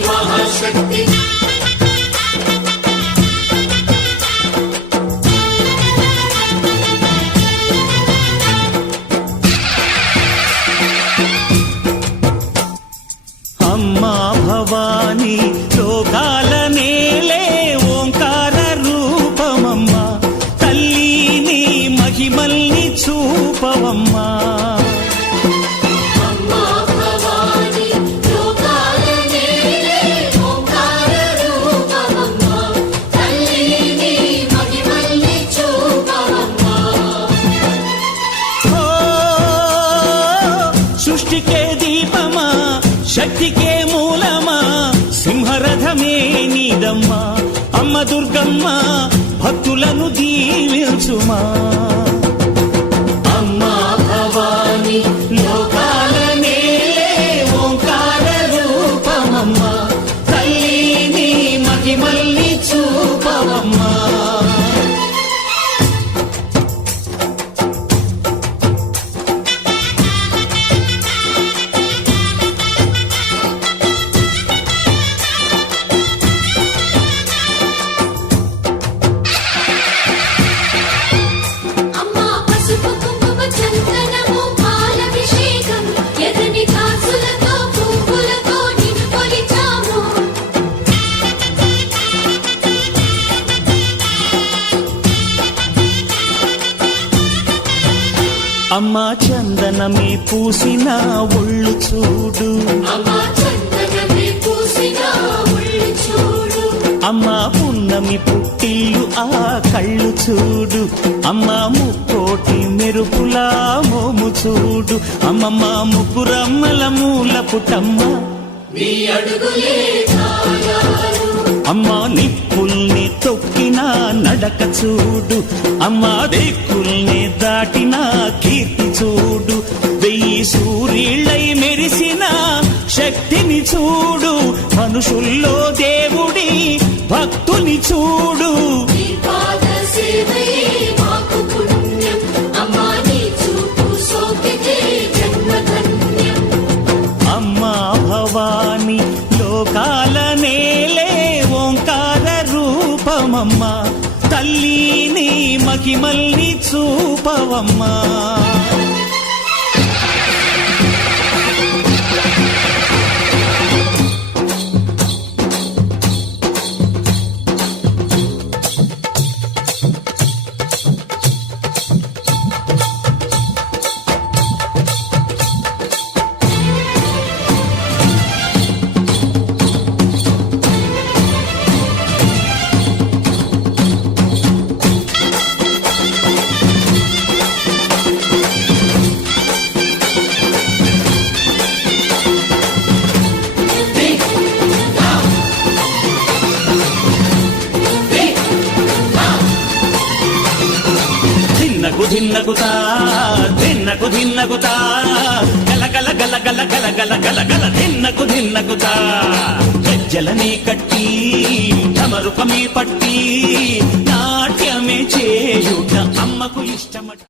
महाशक्ति अम्मा भवानी लोकाल नेले ओंकार रूपमम्मा तल्ली महिमल्नि चूपवम्मा సృష్టికే దీపమా శక్తికే మూలమా సింహరథమే నీదమ్మా అమ్మ దుర్గమ్మ భక్తులను దీవించుమా అమ్మా భవాని లోకాల నేలే ఓంకార రూపమమ్మ తల్లిని మహిమల్ని చూపవమ్మా అమ్మా చందనమే పూసిన ఒళ్ళు చూడు అమ్మా పున్నమి పుట్టిల్లు ఆ కళ్ళు చూడు అమ్మా ముక్కోటి మెరుపులా మోము చూడు అమ్మమ్మ ముగ్గురమ్మల మూల పుటమ్మ అమ్మా నిప్పుల్ని తొక్కిన నడక చూడు అమ్మా దిక్కుల్ని దాటిన కీర్తి చూడు వెయ్యి సూర్యుళ్ళై మెరిసిన శక్తిని చూడు మనుషుల్లో దేవుడి భక్తుని చూడు అమ్మా భవాని లోకాల నేలే ఓంకార రూపమమ్మ తల్లిని మహిమల్ని చూపవమ్మా ధిన్నకుతా ధిన్నకుతా గల గల గల గల గల గల గల గల ధిన్నకుతా గజ్జలని కట్టి ఢమరుకమే పట్టి నాట్యమే చేయుట అమ్మకు ఇష్టమట.